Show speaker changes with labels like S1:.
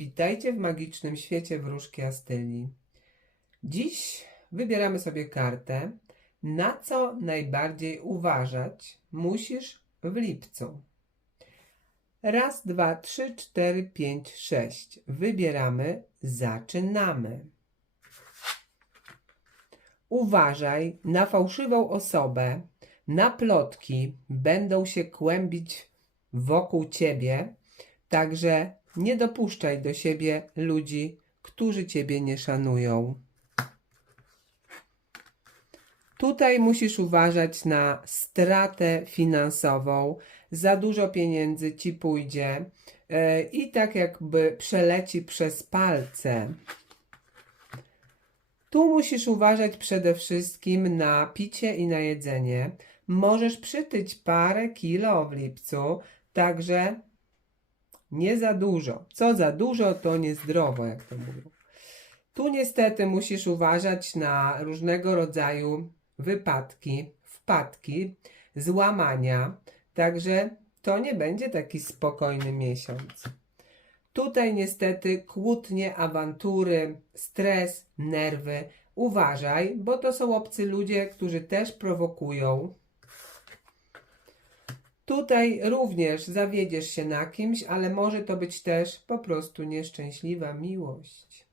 S1: Witajcie w magicznym świecie wróżki Astyli. Dziś wybieramy sobie kartę, na co najbardziej uważać musisz w lipcu. Raz, dwa, trzy, cztery, pięć, sześć. Wybieramy, zaczynamy. Uważaj na fałszywą osobę, na plotki będą się kłębić wokół ciebie, także nie dopuszczaj do siebie ludzi, którzy ciebie nie szanują. Tutaj musisz uważać na stratę finansową. Za dużo pieniędzy ci pójdzie e, i tak jakby przeleci przez palce. Tu musisz uważać przede wszystkim na picie i na jedzenie. Możesz przytyć parę kilo w lipcu, także nie za dużo. Co za dużo, to niezdrowo, jak to mówią. Tu niestety musisz uważać na różnego rodzaju wypadki, wpadki, złamania, także to nie będzie taki spokojny miesiąc. Tutaj niestety kłótnie, awantury, stres, nerwy. Uważaj, bo to są obcy ludzie, którzy też prowokują. Tutaj również zawiedziesz się na kimś, ale może to być też po prostu nieszczęśliwa miłość.